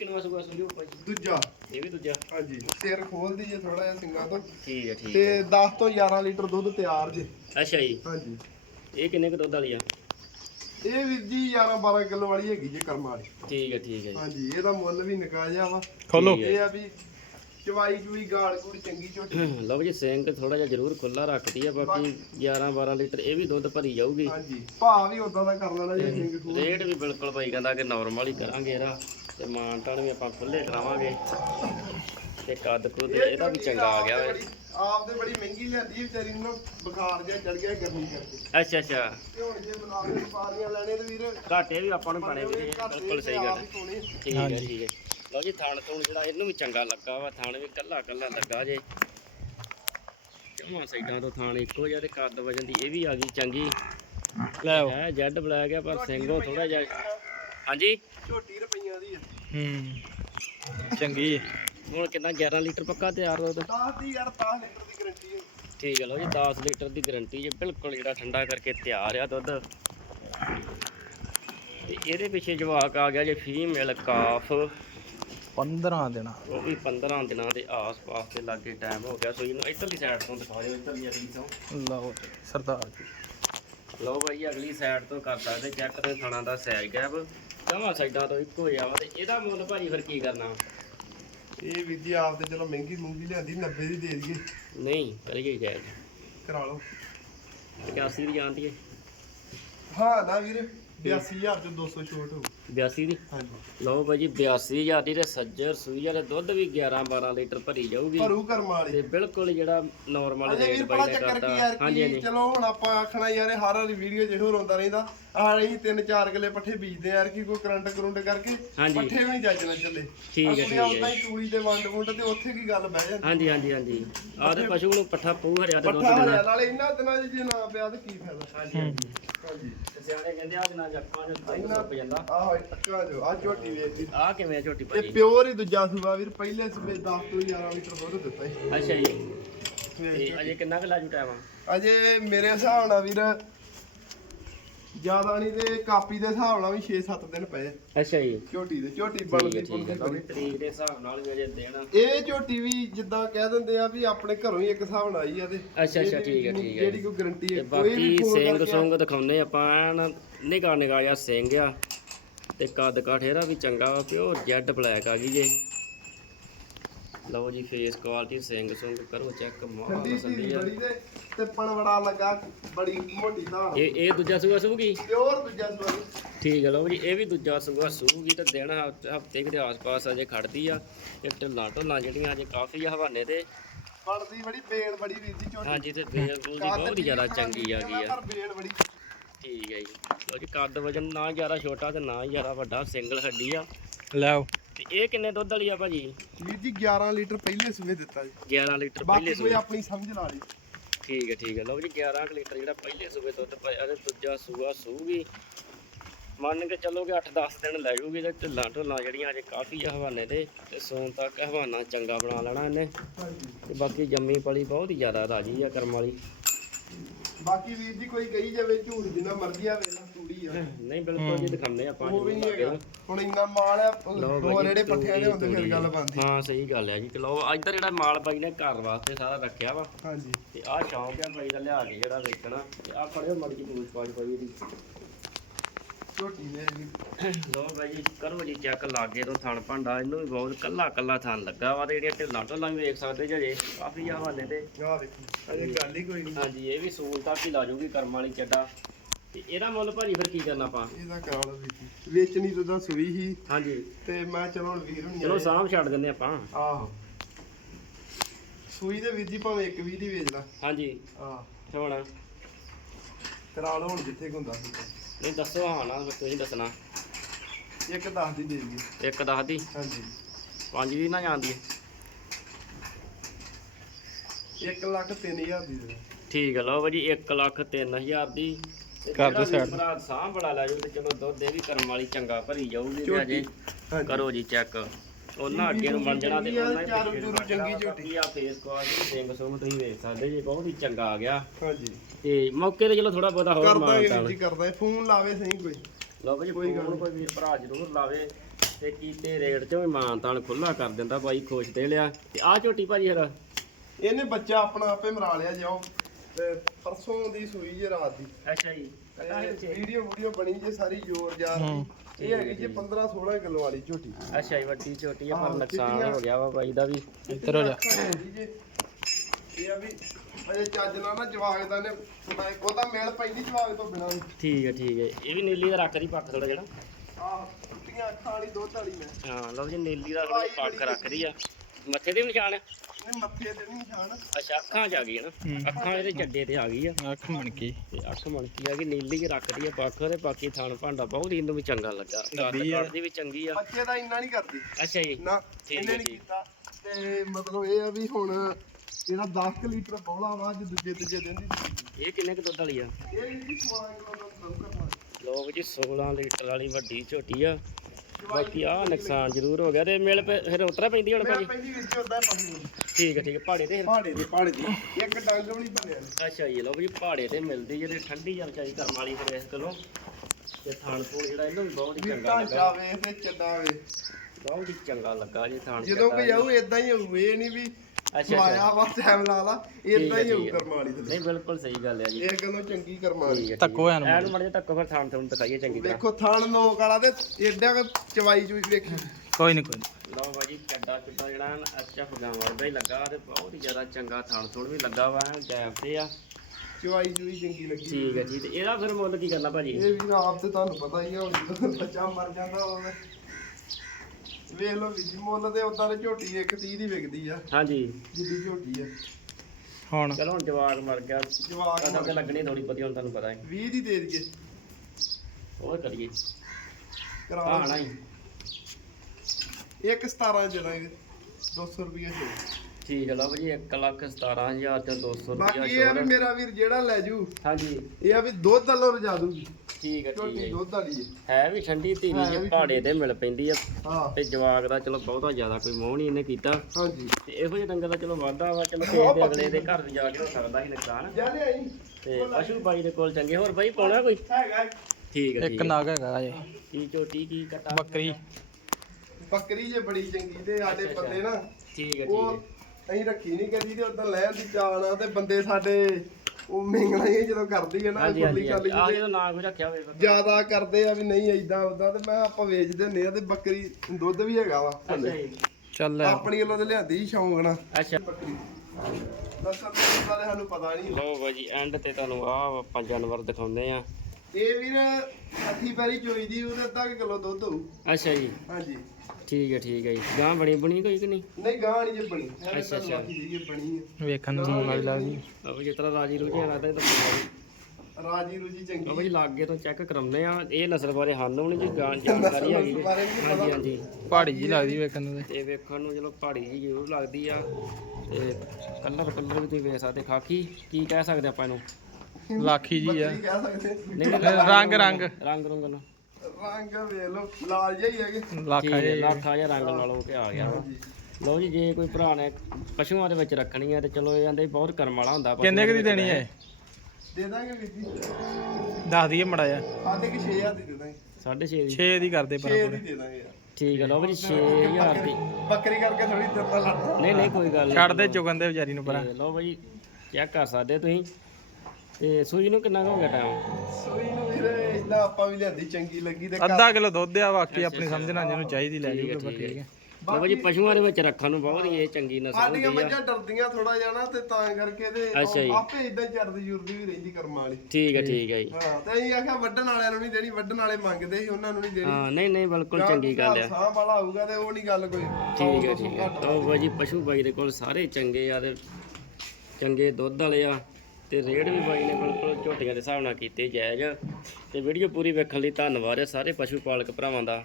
ਕਿੰਨਾ ਸੁਗਾ ਸੁਣਿਓ ਭਾਈ ਦੂਜਾ। ਇਹ ਵੀ ਦੂਜਾ। ਹਾਂਜੀ। ਸਿਰ ਖੋਲਦੀ ਜੇ ਥੋੜਾ ਜਿਹਾ ਸਿੰਗਾਂ ਤੋਂ। ਠੀਕ ਹੈ ਠੀਕ ਤੇ ਹੈ। 10 ਤੋਂ 11 ਲੀਟਰ ਦੁੱਧ ਤਿਆਰ ਜੇ। ਅੱਛਾ ਜੀ। ਹਾਂਜੀ। ਇਹ ਕਿੰਨੇ ਕੁ ਦੁੱਧ ਵਾਲੀ ਆ? ਇਹ ਵੀਰ ਜੀ 11 12 ਕਿਲੋ ਵਾਲੀ ਹੈਗੀ ਜੇ ਕਰਮ ਵਾਲੀ। ਠੀਕ ਹੈ ਠੀਕ ਹੈ ਜੀ। ਹਾਂਜੀ ਇਹਦਾ ਮੁੱਲ ਵੀ ਨਿਕਾ ਜਿਹਾ ਵਾ। ਖੋਲੋ। ਠੀਕ ਹੈ। ਇਹ ਆ ਵੀ ਚਵਾਈ ਚੂਈ ਗਾਲ ਗੂੜ ਚੰਗੀ ਝੋਟੀ। ਲਓ ਜੀ ਸਿੰਘ ਥੋੜਾ ਜਿਹਾ ਜ਼ਰੂਰ ਖੁੱਲਾ ਰੱਖਦੀ ਆ ਬਾਕੀ 11 12 ਲੀਟਰ ਇਹ ਵੀ ਦੁੱਧ ਭਰੀ ਜਾਊਗੀ। ਹਾਂਜੀ। ਭਾਅ ਵੀ ਉਦਾਂ ਦਾ ਕਰ ਲੈਣਾ ਜੇ ਸਿੰਘ ਖੂਹ ਰੇਟ ਵੀ ਬਿਲਕੁਲ ਭਾਈ ਕਹਿੰਦਾ ਕਿ ਨਾਰਮਲ ਹੀ ਕਰਾਂਗੇ ਇਹਦਾ। ਤੇ ਮਾਨਤਾਨ ਵੀ ਆਪਾਂ ਖੁੱਲੇ ਕਰਾਵਾਂਗੇ। ਤੇ ਕੱਦ ਕੁੱਦ ਇਹਦਾ ਵੀ ਚੰਗਾ ਆ ਗਿਆ ਵੇ ਆਪ ਦੇ ਬੜੀ ਮਹਿੰਗੀ ਲਿਆਂਦੀ ਵਿਚਾਰੀ ਨੂੰ ਨਾ ਬੁਖਾਰ ਜਿਹਾ ਚੜ ਗਿਆ ਗਰਮੀ ਕਰਕੇ। ਅੱਛਾ ਅੱਛਾ। ਤੇ ਹੁਣ ਜੇ ਬਨਾਲੇ ਪਾਲੀਆਂ ਲੈਣੇ ਤੇ ਵੀਰ। ਘਾਟੇ ਵੀ ਆਪਾਂ ਨੂੰ ਪਾਣੇ ਵੀਰੇ ਬਿਲਕੁਲ ਸਹੀ ਗੱਲ। ਠੀਕ ਹੈ ਠੀਕ ਹੈ। ਲਓ ਜੀ ਥਣ ਥੁਣ ਜਿਹੜਾ ਇਹਨੂੰ ਵੀ ਚੰਗਾ ਲੱਗਾ ਵਾ। ਥਣ ਵੀ ਕੱਲਾ ਕੱਲਾ ਲੱਗਾ ਜੇ। ਜਮਾਂ ਸਾਈਡਾਂ ਤੋਂ ਥਣ ਇੱਕੋ ਜਿਹਾ ਤੇ ਕੱਦ ਵਜਨ ਦੀ ਇਹ ਵੀ ਆ ਗਈ ਚੰਗੀ। ਲੈ ਜੈਡ ਬਲੈਕ ਆ ਪਰ ਸਿੰਘੋ ਥੋੜਾ ਜਿਹਾ। ਹਾਂਜੀ। ਝੋਟੀ ਹੂੰ। ਚੰਗੀ। ਹੈ ਹੁਣ ਕਿੰਨਾ? 11 ਲੀਟਰ ਪੱਕਾ ਤਿਆਰ ਹੋ 10 ਦੀ ਯਾਰ 10 ਲੀਟਰ ਦੀ ਗਾਰੰਟੀ ਹੈ। ਠੀਕ ਹੈ ਲਓ ਜੀ 10 ਲੀਟਰ ਦੀ ਗਾਰੰਟੀ ਹੈ ਬਿਲਕੁਲ ਜਿਹੜਾ ਠੰਡਾ ਕਰਕੇ ਤਿਆਰ ਆ ਦੁੱਧ। ਤੇ ਇਹਦੇ ਪਿੱਛੇ ਜਵਾਕ ਆ ਗਿਆ ਜੇ ਫੀਮੇਲ ਕਾਫ 15 ਦਿਨਾਂ। ਉਹ ਵੀ 15 ਦਿਨਾਂ ਦੇ ਆਸ-ਪਾਸ ਦੇ ਲਾਗੇ ਟਾਈਮ ਹੋ ਗਿਆ। ਸੋ ਇਹਨੂੰ ਇੱਧਰਲੀ ਸਾਈਡ ਤੋਂ ਦਿਖਾ ਦਿਓ ਇੱਧਰਲੀ ਅਗਲੀ ਤੋਂ ਲਓ ਜੀ, ਸਰਦਾਰ ਜੀ। ਲਓ ਭਾਈ ਅਗਲੀ ਸਾਈਡ ਤੋਂ ਕਰ ਸਕਦੇ ਚੈੱਕ ਤੇ ਥਣਾ ਦਾ ਸਾਈਜ਼ ਗੈਪ ਦੋਵਾਂ ਸਾਈਡਾਂ ਤੋਂ ਇੱਕੋ ਜਿਹਾ ਵਾ ਤੇ ਇਹਦਾ ਮੁੱਲ ਭਾਜੀ ਫਿਰ ਕੀ ਕਰਨਾ? ਇਹ ਵੀਰ ਜੀ ਆਪ ਤੇ ਚਲੋ ਮਹਿੰਗੀ ਮੂੰਗੀ ਲਿਆਂਦੀ 90 ਦੀ ਦੇ ਦਈਏ। ਨਹੀਂ ਕਰੀਏ ਜਾਇਜ਼ ਕਰਾ ਲਓ। 81 ਦੀ ਜਾਂਦੀ ਹੈ ਹਾਂ ਨਾ ਵੀਰ 82000 ਚ 200 ਛੋਟ ਹੋਊ। 82 ਦੀ? ਹਾਂਜੀ। ਲਓ ਭਾਜੀ 82000 ਦੀ ਤੇ ਸੱਜਰ ਸੂਈ ਤੇ ਦੁੱਧ ਵੀ 11 12 ਲੀਟਰ ਭਰੀ ਜਾਊਗੀ। ਭਰੂ ਕਰਮ ਵਾਲੀ। ਤੇ ਬਿਲਕੁਲ ਜਿਹੜਾ ਨਾਰਮਲ ਅਜੇ ਰੇਟ ਵੀਰ ਬਾਈ ਨੇ ਚੱਕਰ ਕਰਤਾ ਕੀ ਯਾਰ ਹਾਂਜੀ ਕੀ ਹਾਂਜੀ ਚਲੋ ਹੁਣ ਆਪਾਂ ਆਖਣਾ ਯਾਰ ਇਹ ਹਰ ਵਾਲੀ ਵੀਡੀਓ ਜਿਹੋ ਰੋਂਦਾ ਰਹਿੰਦਾ। ਆਹ ਅਸੀਂ ਤਿੰਨ ਚਾਰ ਕਿਲੇ ਪੱਠੇ ਬੀਜਦੇ ਯਾਰ ਕੀ ਕੋਈ ਕਰੰਟ ਕਰੰਟ ਕਰਕੇ ਹਾਂਜੀ। ਪੱਠੇ ਵੀ ਨਹੀਂ ਨਾਲ ਚੱਲੇ। ਠੀਕ ਹੈ, ਠੀਕ ਹੈ। ਉਦਾਂ ਹੀ ਤੂੜੀ ਦੇ ਵੰਡ ਵੁੰਡ ਤੇ ਉੱਥੇ ਕੀ ਗੱਲ ਬਹਿ ਜਾਂਦੀ। ਹਾਂਜੀ ਹਾਂਜੀ ਹਾਂਜੀ। ਆਹ ਤੇ ਪਸ਼ੂ ਨੂੰ ਪੱਠਾ ਪਊ ਹਰਿਆ ਤੇ ਦੁੱਧ ਪੱਠਾ ਦੇਣਾ। ਹਰਿਆ ਨਾਲੇ ਇਹਨਾਂ ਦਿਨਾਂ 'ਚ ਜੇ ਨਾ ਪਿਆ ਤੇ ਕੀ ਫਾਇਦਾ। ਹਾਂਜੀ ਹਾਂਜੀ। ਸਿਆਣੇ ਕਹਿੰਦੇ ਆ ਦਿਨਾਂ ਜੱਕਾਂ ਸੁੱਕ ਜਾਂਦਾ। ਆਹ ਟੱਕਾ ਜੋ ਆ ਝੋਟੀ ਵੇਚਦੀ ਆਹ ਕਿਵੇਂ ਆ ਝੋਟੀ ਇਹ ਭਾਜੀ ਪਿਓਰ ਹੀ ਦੂਜਾ ਸੂਆ ਵੀਰ ਪਹਿਲੇ ਸੂਬੇ 10 ਤੋਂ 11 ਲੀਟਰ ਦੁੱਧ ਦਿੱਤਾ ਸੀ। ਅੱਛਾ ਜੀ। ਤੇ ਅਜੇ ਕਿੰਨਾ ਕੁ ਲਾਜੂ ਟਾਈਮ ਆ? ਅਜੇ ਮੇਰੇ ਹਿਸਾਬ ਨਾਲ ਵੀਰ ਜ਼ਿਆਦਾ ਨਹੀਂ ਤੇ ਕਾਪੀ ਦੇ ਹਿਸਾਬ ਨਾਲ ਵੀ 6-7 ਦਿਨ ਪਏ। ਅੱਛਾ ਜੀ। ਝੋਟੀ ਦੇ ਝੋਟੀ ਠੀਕ ਬਣਦੀ ਹੈ ਠੀਕ ਹੈ। ਬਣਦੀ ਲਓ ਵੀ ਤਰੀਕ ਦੇ ਹਿਸਾਬ ਨਾਲ ਵੀ ਅਜੇ ਦੇਣਾ ਇਹ ਝੋਟੀ ਵੀ ਜਿੱਦਾਂ ਕਹਿ ਦਿੰਦੇ ਆ ਵੀ ਆਪਣੇ ਘਰੋਂ ਹੀ ਇੱਕ ਹਿਸਾਬ ਨਾਲ ਆਈ ਆ ਤੇ ਅੱਛਾ, ਅੱਛਾ, ਇਹਦੀ ਠੀਕ ਹੈ, ਵੀ ਠੀਕ ਹੈ। ਜਿਹੜੀ ਕੋਈ ਗਾਰੰਟੀ ਤੇ ਹੈ ਕੋਈ ਵੀ ਬਾਕੀ ਫੋਨ ਸਿੰਘ ਕਰਕੇ ਸੁੰਗ ਦਿਖਾਉਨੇ ਆਪਾਂ ਐਨ ਨਿਗਾ ਨਿਗਾ ਜਿਹਾ ਸਿੰਘ ਆ। ਤੇ ਕੱਦ ਕਾਠੇਰਾ ਵੀ ਚੰਗਾ ਵਾ ਪਿਓਰ ਜੈਡ ਬਲੈਕ ਆ ਗਈ ਜੇ। ਲਓ ਜੀ ਫੇਸ ਕੁਆਲਿਟੀ ਸਿੰਘ ਸੁੰਗ ਕਰੋ ਚੈੱਕ ਮਾਲ ਸੰਦੀ ਆ। ਬੜੀ ਤੇ ਤੇ ਪਣ ਬੜਾ ਲੱਗਾ ਬੜੀ ਮੋਟੀ ਧਾਰ ਇਹ ਇਹ ਦੂਜਾ ਸੂਆ ਸੂਗੀ? ਪਿਓਰ ਦੂਜਾ ਸਵਾਲ ਠੀਕ ਹੈ ਲਓ ਜੀ ਇਹ ਵੀ ਦੂਜਾ ਸੂਆ ਸੂਗੀ ਤੇ ਦਿਨ ਹਫ਼ਤੇ ਦੇ ਆਸ-ਪਾਸ ਅਜੇ ਖੜਦੀ ਆ। ਇਹ ਢਿੱਲਾਂ ਢੁੱਲਾਂ ਜਿਹੜੀਆਂ ਅਜੇ ਕਾਫੀ ਆ ਹਵਾਨੇ ਤੇ। ਬਣਦੀ ਬੜੀ ਬੇਲ ਬੜੀ ਵੀਰ ਝੋਟੀ ਹਾਂਜੀ ਤੇ ਬੇਲ ਬੂਲ ਦੀ ਬਹੁਤ ਜ਼ਿਆਦਾ ਚੰਗੀ ਆ ਗਈ ਆ। ਪਰ ਬੇਲ ਬੜੀ ਠੀਕ ਹੈ ਜੀ। ਜੀ ਕੱਦ ਵਜਨ ਨਾ ਜ਼ਿਆਦਾ ਛੋਟਾ ਤੇ ਨਾ ਜ਼ਿਆਦਾ ਵੱਡਾ ਸਿੰਗਲ ਹੱਡੀ ਆ। ਲਓ ਤੇ ਇਹ ਕਿੰਨੇ ਦੁੱਧ ਵਾਲੀ ਆ ਭਾਜੀ? ਵੀਰ ਜੀ 11 ਲੀਟਰ ਪਹਿਲੇ ਸੂਏ ਦਿੱਤਾ ਜੀ। 11 ਲੀਟਰ ਬਾਕੀ ਪਹਿਲੇ ਕੋਈ ਸੂਏ। ਆਪਣੀ ਸਮਝ ਲਾ ਲਈ ਠੀਕ ਹੈ ਠੀਕ ਹੈ। ਲਓ ਜੀ 11 ਕੁ ਲੀਟਰ ਜਿਹੜਾ ਪਹਿਲੇ ਸੂਏ ਦੁੱਧ ਪਾਇਆ ਤੇ ਦੂਜਾ ਸੂਆ ਸੂਗੀ। ਮੰਨ ਕੇ ਚੱਲੋ ਕਿ 8-10 ਦਿਨ ਲੈ ਜੂਗੀ ਤੇ ਢਿੱਲਾਂ ਢੁੱਲਾਂ ਜਿਹੜੀਆਂ ਅਜੇ ਕਾਫੀ ਆ ਹਵਾਨੇ ਤੇ ਤੇ ਸੌਣ ਤੱਕ ਹਵਾਨਾ ਚੰਗਾ ਬਣਾ ਲੈਣਾ ਇਹਨੇ। ਤੇ ਬਾਕੀ ਜੰਮੀ ਪਲੀ ਬਹੁਤ ਹੀ ਜ਼ਿਆਦਾ ਰਾਜੀ ਆ ਕਰਮ ਵਾਲੀ। ਬਾਕੀ ਵੀਰ ਜੀ ਕੋਈ ਕਹੀ ਜਾਵੇ ਝੂਠ ਜਿੰਨਾ ਮਰਜ਼ੀ ਆ ਵੇਲਾ ਤੂੜੀ ਆ। ਨਹੀਂ ਬਿਲਕੁਲ ਜੀ ਦਿਖਾਉਂਦੇ ਆਪਾਂ ਉਹ ਵੀ ਨਹੀਂ ਹੈਗਾ। ਹੁਣ ਇੰਨਾ ਮਾਲ ਆ ਲਓ ਦੋ ਬਾਈ ਰੇੜੇ ਪੱਠਿਆਂ ਦੇ ਹੁੰਦੇ ਫਿਰ ਗੱਲ ਬਣਦੀ। ਹਾਂ ਸਹੀ ਗੱਲ ਹੈ ਜੀ ਚਲੋ ਇੱਧਰ ਜਿਹੜਾ ਮਾਲ ਬਾਈ ਨੇ ਘਰ ਵਾਸਤੇ ਸਾਰਾ ਰੱਖਿਆ ਵਾ। ਹਾਂਜੀ। ਤੇ ਆਹ ਸ਼ੌਂਕ ਆ ਬਾਈ ਦਾ ਲਿਆ ਕੇ ਜਿਹੜਾ ਵੇਚਣਾ। ਤੇ ਆਹ ਫੜਿਓ ਮੜੀ ਜੀ ਪੂਛ ਪਾਛ ਪਾਈ ਇਹਦੀ। ਝੋਟੀ ਨੇ ਲੋ ਬਾਈ ਜੀ ਕਰੋ ਜੀ ਚੈੱਕ ਲਾਗੇ ਤੋਂ ਥਣ ਭਾਂਡਾ ਇਹਨੂੰ ਵੀ ਬਹੁਤ ਕੱਲਾ ਕੱਲਾ ਥਣ ਲੱਗਾ ਵਾ ਤੇ ਜਿਹੜੀਆਂ ਢਿੱਲਾਂ ਢੋਲਾਂ ਵੀ ਵੇਖ ਸਕਦੇ ਜੇ ਜੇ ਕਾਫੀ ਆ ਹਵਾਲੇ ਤੇ। ਆ ਵੇਖੀ ਅਜੇ ਗੱਲ ਹੀ ਕੋਈ ਨਹੀਂ ਹਾਂਜੀ ਇਹ ਵੀ ਸੂਲ ਤੱਕ ਹੀ ਲਾ ਜੂਗੀ ਕਰਮ ਵਾਲੀ ਚੱਡਾ। ਤੇ ਇਹਦਾ ਮੁੱਲ ਭਾਜੀ ਫਿਰ ਕੀ ਕਰਨਾ ਆਪਾਂ? ਇਹਦਾ ਕਰਾ ਲਓ ਵੀਰ ਵੇਚਣੀ ਤਾਂ ਉਹਦਾ ਸੂਈ ਸੀ ਹਾਂਜੀ। ਤੇ ਮੈਂ ਚਲੋ ਹੁਣ ਵੀਰ ਹੁਣੀ ਚਲੋ ਸਾਂਭ ਛੱਡ ਦਿੰਦੇ ਆਪਾਂ। ਆਹੋ। ਸੂਈ ਦੇ ਵੀਰ ਜੀ ਭਾਵੇਂ ਇੱਕ ਵੀ ਦੀ ਵੇਚ ਲਾ। ਹਾਂਜੀ। ਆਹ। ਹੁਣ? ਕਰਾ ਲਓ ਹੁਣ ਜਿੱਥੇ ਕੁ ਹੁੰਦਾ। ਸੀ ਨਹੀਂ ਦੱਸੋ ਹਾਂ ਨਾ ਤੁਸੀਂ ਦੱਸਣਾ ਇੱਕ ਦਸ ਦੀ ਦੇ ਦਿਓ ਇੱਕ ਦਸ ਦੀ ਹਾਂਜੀ ਪੰਜ ਦੀ ਨਾ ਜਾਂਦੀ ਲੱਖ ਦੀ ਦੇ ਦਿਓ। ਠੀਕ ਹੈ ਲਓ ਬਾਜੀ 1 ਲੱਖ 3000 ਦੀ ਤੇ ਕਰ ਦਿਓ ਜਿਹੜਾ ਵੀ side। ਭਰਾ ਸਾਂਭ ਬੜਾ ਲੈ ਜਾਓ ਤੇ ਚਲੋ ਦੁੱਧ ਇਹ ਵੀ ਕਰਮ ਵਾਲੀ ਚੰਗਾ ਭਰੀ ਜਾਊਗੀ ਤੇ। ਅਜੇ ਹਾਂਜੀ ਕਰੋ ਜੀ ਚੈੱਕ ਉਹਨਾਂ ਅੱਗੇ ਨੂੰ ਬਣ ਜਾਣਾ ਤੇ ਉਹਨਾਂ ਹੀ ਚਾਰੂ ਪਿੱਛੇ ਨੂੰ ਚੂਰੂ ਬਣ ਜਾਣਾ। ਚੰਗੀ ਝੋਟੀ। ਬਾਕੀ ਆ ਫੇਸ ਕੁਆਲਿਟੀ ਸਿੰਘ ਸੁਮ ਤੁਸੀਂ ਵੇਖ ਸਕਦੇ ਜੀ ਬਹੁਤ ਹੀ ਚੰਗਾ ਆ ਗਿਆ ਹਾਂਜੀ ਤੇ ਮੌਕੇ ਤੇ ਚਲੋ ਥੋੜਾ ਬਹੁਤਾ ਹੋਰ ਕਰਦਾ ਮਾਰਤਾ ਵੀਰ ਜੀ ਕਰਦਾ ਫੋਨ ਲਾਵੇ ਸਹੀ ਕੋਈ। ਲਓ ਜੀ ਕੋਈ ਗੱਲ ਕੋਈ ਵੀਰ ਭਰਾ ਜ਼ਰੂਰ ਲਾਵੇ ਤੇ ਕੀਤੇ ਰੇਟ 'ਚ ਵੀ ਮਾਨਤਾਨ ਖੁੱਲਾ ਕਰ ਦਿੰਦਾ ਬਾਈ ਖੁਸ਼ ਦੇ ਲਿਆ। ਤੇ ਆ ਝੋਟੀ ਭਾਜੀ ਫਿਰ? ਇਹਨੇ ਬੱਚਾ ਆਪਣਾ ਆਪੇ ਮਰਾ ਲਿਆ ਜਾਓ ਤੇ ਪਰਸੋਂ ਦੀ ਸੂਈ ਜੇ ਰਾਤ ਦੀ। ਅੱਛਾ ਜੀ ਵੀਡੀਓ ਵੀਡੀਓ ਬਣੀ ਜੇ ਸਾਰੀ ਜ਼ੋਰ ਜਾਰ ਦੀ ਇਹ ਹੈਗੀ ਜੇ 15 16 ਕਿਲੋ ਵਾਲੀ ਝੋਟੀ। ਅੱਛਾ ਜੀ ਵੱਡੀ ਝੋਟੀ ਆ ਪਰ ਨੁਕਸਾਨ। ਹੋ ਗਿਆ ਵਾ ਬਾਈ ਦਾ ਵੀ। ਇੱਧਰ ਹੋ ਜਾ। ਜੇ। ਇਹ ਆ ਵੀ ਅਜੇ ਚੱਜ ਨਾਲ ਨਾ ਜਵਾਗ ਦਾ ਨੇ ਮੈਂ ਉਹਦਾ ਮੇਲ ਪੈਂਦੀ ਜਵਾਗ ਤੋਂ ਬਿਨਾਂ ਵੀ। ਠੀਕ ਹੈ ਠੀਕ ਹੈ। ਇਹ ਵੀ ਨੀਲੀ ਦਾ ਰੱਖ ਦੀ ਪੱਖ ਥੋੜਾ ਜਿਹੜਾ ਆਹ ਟੁੱਟੀਆਂ ਅੱਖਾਂ ਵਾਲੀ ਦੁੱਧ ਵਾਲੀ ਮੈਂ। ਹਾਂ ਲਓ ਜੀ ਨੀਲੀ ਦਾ ਥੋੜਾ ਪੱਖ ਰੱਖਦੀ ਆ। ਮੱਥੇ ਤੇ ਵੀ ਨਿਸ਼ਾਨ ਹੈ ਇਹ ਮੱਥੇ ਤੇ ਨਹੀਂ ਨਿਸ਼ਾਨ ਅੱਛਾ ਅੱਖਾਂ 'ਚ ਆ ਗਈ ਹੈ ਨਾ? ਅੱਖਾਂ ਇਹਦੇ ਜੱਡੇ ਤੇ ਆ ਗਈ ਆ। ਅੱਖ ਮਣਕੀ। ਤੇ ਅੱਖ ਮਣਕੀ ਆ ਗਈ ਨੀਲੀ ਚ ਰੱਖਦੀ ਆ ਪੱਖ ਤੇ ਬਾਕੀ ਥਣ ਭਾਂਡਾ ਬਹੁਤ ਹੀ ਇਹਨੂੰ ਵੀ ਚੰਗਾ ਲੱਗਾ। ਦੀ ਵੀ ਚੰਗੀ ਆ। ਬੱਚੇ ਦਾ ਇੰਨਾ ਨਹੀਂ ਕਰਦੀ। ਅੱਛਾ ਜੀ। ਨਾ ਠੀਕ ਇਹਨੇ ਹੈ, ਨਹੀਂ ਠੀਕ। ਕੀਤਾ। ਤੇ ਮਤਲਬ ਇਹ ਆ ਵੀ ਹੁਣ ਇਹਦਾ 10 ਲੀਟਰ ਬੋਲਾ ਵਾ ਅੱਜ ਦੂਜੇ ਤੀਜੇ ਦਿਨ ਦੀ। ਇਹ ਕਿੰਨੇ ਕੁ ਦੁੱਧ ਵਾਲੀ ਆ? ਇਹ ਵੀ 16 ਕਿਲੋ ਦਾ ਨੰਬਰ ਲੋਕ ਜੀ 16 ਲੀਟਰ ਵਾਲੀ ਵੱਡੀ ਝੋਟੀ ਆ। ਬਾਕੀ ਆ ਨੁਕਸਾਨ ਜ਼ਰੂਰ ਹੋ ਗਿਆ ਤੇ ਮਿਲ ਪੈ- ਫਿਰ ਉਤਰਾ ਪੈਂਦੀ ਹੁਣ ਭਾਜੀ? ਪਹਿਲੀ ਵਿੱਚ ਹੁੰਦਾ। ਪਸ਼ੂ ਠੀਕ ਹੈ ਠੀਕ ਹੈ ਪਹਾੜੇ ਤੇ ਪਹਾੜੇ ਦੀ ਪਹਾੜੇ ਦੀ। ਇੱਕ ਡੰਗ ਵੀ ਨਹੀਂ ਭੰਨਿਆ ਅੱਛਾ ਜੀ ਲਓ ਜੀ ਪਹਾੜੇ ਤੇ ਮਿਲਦੀ ਜਿਹੜੀ ਠੰਡੀ ਜਾਂ ਵਿਚਾਰੀ ਕਰਮ ਵਾਲੀ ਫਿਰ ਇਸ ਕੋਲੋਂ। ਤੇ ਥਾਣ ਤੋਂ ਜਿਹੜਾ ਇਹਨੂੰ ਵੀ ਬਹੁਤ ਹੀ ਚੰਗਾ ਲੱਗਾ। ਜਾਵੇ ਤੇ ਚੱਡਾ ਵੇ ਬਹੁਤ ਹੀ ਚੰਗਾ ਲੱਗਾ ਜੀ ਥਾਣ ਜਦੋਂ ਚੱਡਾ ਕੋਈ ਆਊ ਇਦਾਂ ਹੀ ਇਹ ਨਹੀਂ ਵੀ ਅੱਛਾ ਆਇਆ ਵਾ ਟਾਈਮ ਲਾ ਲਾ। ਇਦਾਂ ਹੀ ਹੋਊ ਹੈ। ਕਰਮਾਲੀ ਤੇ। ਨਹੀਂ ਬਿਲਕੁਲ ਸਹੀ ਗੱਲ ਹੈ ਜੀ। ਇਹ ਗੱਲੋਂ ਚੰਗੀ ਕਰਮਾਲੀ ਹੈ ਧੱਕੋ ਐਨ ਐਨ ਮੜੇ ਧੱਕੋ ਫਿਰ ਥਾਣ ਤੋਂ ਦਿਖਾਈਏ ਚੰਗੀ ਤਰ੍ਹਾਂ। ਵੇਖੋ ਥਾਣ ਨੋਕ ਵਾਲਾ ਤੇ ਏਡਾ ਕੁ ਚਵਾਈ ਚੂਈ ਵੇਖੀ। ਕੋਈ ਨਹੀਂ ਕੋਈ। ਲਓ ਬਾਜੀ ਕੱਡਾ ਕਿੱਡਾ ਜਿਹੜਾ ਅੱਛਾ ਫੁਗਾ ਵਰਗਾ ਹੀ ਲੱਗਾ ਤੇ ਬਹੁਤ ਹੀ ਜ਼ਿਆਦਾ ਚੰਗਾ ਥਾਣ ਥੁਣ ਵੀ ਲੱਗਾ ਵਾ ਗੈਪ ਤੇ ਆ। ਚਵਾਈ ਚੂਈ ਚੰਗੀ ਲੱਗੀ। ਠੀਕ ਹੈ ਜੀ ਤੇ ਇਹਦਾ ਫਿਰ ਮੁੱਲ ਕੀ ਕਰਨਾ ਭਾਜੀ? ਇਹ ਵੀ ਆਪ ਤੇ ਤੁਹਾਨੂੰ ਪਤਾ ਹੀ ਜਦੋਂ ਬੱਚਾ ਮਰ ਜਾਂਦਾ ਉਹਦੇ ਵੇਖ ਲਓ ਵੀ ਜੀ ਮੁੱਲ ਤੇ ਉਦਾਂ ਦੇ ਝੋਟੀ ਇੱਕ 30 ਦੀ ਵਿਕਦੀ ਆ। ਹਾਂਜੀ। ਜਿੱਡੀ ਝੋਟੀ ਆ। ਹੁਣ? ਚਲੋ ਹੁਣ ਜਵਾਕ ਮਰ ਗਿਆ। ਜਵਾਕ ਕਦੋਂ ਕਿ ਲੱਗਣੀ ਥੋੜੀ ਬਹੁਤੀ ਹੁਣ ਤੁਹਾਨੂੰ ਪਤਾ ਹੈ। 20 ਦੀ ਦੇ ਦਈਏ। ਹੋਰ ਕਰੀਏ। ਕਰਾ ਹਾਂ ਨਾ ਹੀ। ਇੱਕ 17 ਜਣਾਂਗੇ 200 ਰੁਪਏ ਛੋੜ ਠੀਕ ਹੈ ਲਓ ਜੀ 1 ਲੱਖ 17000 ਤੇ 200 ਰੁਪਿਆ ਬਾਕੀ ਇਹ ਆ ਵੀ ਮੇਰਾ ਵੀਰ ਜਿਹੜਾ ਲੈ ਜੂ ਹਾਂਜੀ। ਇਹ ਆ ਵੀ ਦੁੱਧ ਵੱਲੋਂ ਰਜਾ ਦੂਗੀ। ਠੀਕ ਹੈ ਠੀਕ ਝੋਟੀ ਹੈ ਦੁੱਧ ਵਾਲੀ ਹੈ ਵੀ ਠੰਡੀ ਧੀਰੀ ਹੈ ਜੇ ਵੀ ਪਹਾੜੇ ਤੇ ਮਿਲ ਪੈਂਦੀ ਆ। ਹੈ। ਤੇ ਜਵਾਕ ਦਾ ਚਲੋ ਬਹੁਤਾ ਜ਼ਿਆਦਾ ਕੋਈ ਮੋਹ ਨਹੀਂ ਇਹਨੇ ਕੀਤਾ। ਹਾਂਜੀ। ਤੇ ਇਹੋ ਜਿਹੇ ਡੰਗਰ ਦਾ ਚਲੋ ਵਾਧਾ ਵਾ ਚਲੋ ਕਿਸੇ ਦੇ ਅਗਲੇ ਦੇ ਘਰ ਜਾ ਕੇ ਹੋ ਸਕਦਾ ਸੀ ਨੁਕਸਾਨ। ਜਾ ਲਿਆਈ ਤੇ ਪਸ਼ੂ ਬਾਈ ਦੇ ਕੋਲ ਚੰਗੇ ਹੋਰ ਬਾਈ ਪਾਉਣਾ ਕੋਈ? ਹੈਗਾ ਠੀਕ ਹੈ ਇੱਕ ਠੀਕ ਹੈ ਨਾਗ ਹੈਗਾ ਅਜੇ ਕੀ ਝੋਟੀ ਕੀ ਕਟਾ? ਬੱਕਰੀ। ਬੱਕਰੀ ਜੇ ਬੜੀ ਚੰਗੀ ਤੇ ਸਾਡੇ ਅੱਛਾ, ਬੰਦੇ ਨਾ ਠੀਕ ਹੈ ਉਹ ਠੀਕ ਅਸੀਂ ਰੱਖੀ ਨਹੀਂ ਕਦੀ ਤੇ ਉਦੋਂ ਲੈਣ ਦੀ ਚਾਣਾ ਤੇ ਬੰਦੇ ਸਾਡੇ ਉਹ ਮਿੰਗਣਾ ਹੀ ਜਦੋਂ ਕਰਦੀ ਹੈ ਨਾ ਹਾਂਜੀ ਖੁੱਲੀ ਹਾਂਜੀ। ਕਰ ਆ ਲਈ ਜਦੋਂ ਨਾਂ ਕੋਈ ਰੱਖਿਆ ਹੋਵੇ ਫਿਰ। ਜ਼ਿਆਦਾ ਕਰਦੇ ਆ ਵੀ ਨਹੀਂ ਏਦਾਂ ਉਦਾਂ ਤੇ ਮੈਂ ਆਪਾਂ ਵੇਚਦੇ ਹੁੰਦੇ ਆ ਤੇ ਬੱਕਰੀ ਦੁੱਧ ਵੀ ਹੈਗਾ ਵਾ ਅੱਛਾ ਜੀ। ਚੱਲ ਲੈ। ਆਪਣੀ ਵੱਲੋਂ ਤੇ ਲਿਆਂਦੀ ਸੀ ਸ਼ੌਂਕ ਨਾਲ। ਅੱਛਾ। ਬੱਕਰੀ। ਦੱਸਾਂ ਤੇ ਬਾਰੇ ਸਾਨੂੰ ਪਤਾ ਨਹੀਂ। ਲਓ ਬਾਜੀ ਐਂਡ ਤੇ ਤੁਹਾਨੂੰ ਆਹ ਆਪਾਂ ਜਾਨਵਰ ਦਿਖਾਉਂਦੇ ਆ। ਇਹ ਵੀਰ ਹੱਥੀ ਪੈਰੀ ਚੋਈ ਦੀ ਉਹਦੇ ਅੱਧਾ ਕਿਲੋ ਦੁੱਧ ਹੋਊ। ਅੱਛਾ ਜੀ। ਹਾਂਜੀ। ਠੀਕ ਹੈ ਠੀਕ ਹੈ ਜੀ। ਗਾਂ ਬਣੀ ਬਣੀ ਕੋਈ ਕਿ ਨਹੀਂ? ਨਹੀਂ ਗਾਂ ਨਹੀਂ ਜੇ ਬਣੀ। ਅੱਛਾ, ਅੱਛਾ। ਜੀ ਬਣੀ ਹੈ। ਵੇਖਣ ਨੂੰ ਸੋਹਣ ਵਾਲੀ ਲੱਗਦੀ ਅਬ ਜਿਸ ਤਰ੍ਹਾਂ ਰਾਜੀ ਰੁਝੇ ਲੱਗਦਾ ਇਹ ਤਾਂ ਰਾਜੀ ਰੂਜੀ ਚੰਗੀ ਬਾਬਾ ਜੀ ਲਾਗੇ ਤੋਂ ਚੈੱਕ ਕਰਾਉਂਦੇ ਆ ਇਹ ਨਸਲ ਬਾਰੇ ਵੀ ਨਹੀਂ ਜੀ ਗਾਂ ਜਾਣਕਾਰੀ ਹੈਗੀ ਜੀ। ਹਾਂਜੀ ਹਾਂਜੀ। ਪਹਾੜੀ ਜੀ ਲੱਗਦੀ ਵੇਖਣ ਨੂੰ ਤੇ। ਵੇਖਣ ਨੂੰ ਚਲੋ ਪਹਾੜੀ ਜੀ ਜ਼ਰੂਰ ਲੱਗਦੀ ਆ। ਤੇ ਕਲਰ ਕਲਰ ਵੀ ਤੁਸੀਂ ਵੇਖ ਸਕਦੇ ਖਾਕੀ। ਕੀ ਕਹਿ ਸਕਦੇ ਆਪਾਂ ਇਹਨੂੰ? ਲਾਖੀ ਜੀ ਆ। ਬੱਕਰੀ ਕਹਿ ਸਕਦੇ। ਨਹੀਂ ਨਹੀਂ, ਰੰਗ ਰੰਗ। ਰੰਗ ਰੁੰਗ ਨਾਲ ਰੰਗ ਵੇਖ ਲਓ ਲਾਲ ਜਿਹਾ ਹੀ ਹੈਗੇ। ਲਾਖਾ ਠੀਕ ਹੈ ਜੀ ਲੱਖਾ ਜਿਹਾ ਰੰਗ ਨਾਲੋਂ ਕਿ ਆ ਗਿਆ ਵਾ। ਲਓ ਜੀ ਜੇ ਕੋਈ ਭਰਾ ਨੇ ਪਸ਼ੂਆਂ ਦੇ ਵਿੱਚ ਰੱਖਣੀ ਆ ਤੇ ਚਲੋ ਇਹ ਕਹਿੰਦੇ ਬਹੁਤ ਕਰਮ ਵਾਲਾ ਹੁੰਦਾ ਪਸ਼ੂਆਂ ਕਿੰਨੇ ਕੁ ਦੀ ਦੇ ਦੇਣੀ ਹੈ? ਦੇ ਦਾਂਗੇ ਵੀਰ ਜੀ। ਦੱਸ ਦਈਏ ਮੜਾ ਜਾ ਸਾਢੇ ਕਿ 6000 ਦੀ ਦੇ ਦਾਂਗੇ। 6.5 ਦੀ। 6 ਦੀ ਕਰਦੇ ਪਰ 6 ਦੀ ਦੇ ਦਾਂਗੇ ਯਾਰ। ਠੀਕ ਹੈ ਲਓ ਜੀ 6000 ਦੀ। ਬੱਕਰੀ ਕਰਕੇ ਥੋੜੀ ਦਿਨ ਦਾ ਲੜਦਾ ਨਹੀਂ ਨਹੀਂ ਕੋਈ ਗੱਲ ਛੱਡ ਦੇ ਚੁਗਣ ਦੇ ਵਿਚਾਰੀ ਨੂੰ ਪਰਾਂ ਤੇ ਲਓ ਬਾਈ ਚੈੱਕ ਕਰ ਸਕਦੇ ਹੋ ਤੁਸੀਂ। ਤੇ ਸੂਈ ਨੂੰ ਕਿੰਨਾ ਕੁ ਹੋ ਗਿਆ ਟਾਈਮ ਸੋਈ ਨੂੰ ਵੀਰੇ ਆਪਾਂ ਵੀ ਲਿਆਂਦੀ ਚੰਗੀ ਲੱਗੀ ਤੇ ਘਰ- ਅੱਧਾ ਕਿਲੋ ਦੁੱਧ ਆ ਬਾਕੀ ਆਪਣੀ ਸਮਝਣਾ ਜਿਹਨੂੰ ਚਾਹੀਦੀ ਲੈ ਜਾਊਗਾ ਠੀਕ ਠੀਕ ਹੈ। ਲਓ ਜੀ ਪਸ਼ੂਆਂ ਦੇ ਵਿੱਚ ਰੱਖਣ ਨੂੰ ਬਹੁਤ ਹੀ ਇਹ ਚੰਗੀ ਨਸਲ ਸਾਡੀਆਂ ਹੁੰਦੀ ਆ। ਮੱਝਾਂ ਡਰਦੀਆਂ ਥੋੜਾ ਜਿਹਾ ਨਾ ਤੇ ਤਾਂ ਕਰਕੇ ਤੇ ਅੱਛਾ ਜੀ। ਉਹ ਆਪੇ ਇਦਾਂ ਚੜਦੀ ਜੁਰਦੀ ਵੀ ਰਹਿੰਦੀ ਕਰਮਾਂ ਵਾਲੀ। ਠੀਕ ਹੈ ਠੀਕ ਹੈ ਜੀ। ਹਾਂ ਤੇ ਅਸੀਂ ਆਖਿਆ ਵੱਢਣ ਵਾਲਿਆਂ ਨੂੰ ਨਹੀਂ ਦੇਣੀ ਵੱਢਣ ਵਾਲੇ ਮੰਗਦੇ ਸੀ ਉਹਨਾਂ ਨੂੰ ਨਹੀਂ ਦੇਣੀ। ਹਾਂ ਨਹੀਂ ਨਹੀਂ ਬਿਲਕੁਲ ਚੰਗੀ ਗੱਲ ਆ। ਸਾਹ ਵਾਲਾ ਆਊਗਾ ਤੇ ਉਹ ਨਹੀਂ ਗੱਲ ਕੋਈ। ਠੀਕ ਹੈ ਠੀਕ ਹੈ। ਲਓ ਬਾਈ ਜੀ ਪਸ਼ੂ ਬਾਈ ਦੇ ਕੋਲ ਸਾਰੇ ਚੰਗੇ ਆ ਤੇ ਚੰਗੇ ਦੁੱਧ ਵਾਲੇ ਆ। ਤੇ ਰੇਟ ਵੀ ਬਾਈ ਨੇ ਬਿਲਕੁਲ ਝੋਟੀਆਂ ਦੇ ਹਿਸਾਬ ਨਾਲ ਕੀਤੇ ਜਾਇਜ਼। ਤੇ ਵੀਡੀਓ ਪੂਰੀ ਵੇਖਣ ਲਈ ਧੰਨਵਾਦ ਹੈ ਸਾਰੇ ਪਸ਼ੂ ਪਾਲਕ ਭਰਾਵਾਂ ਦਾ।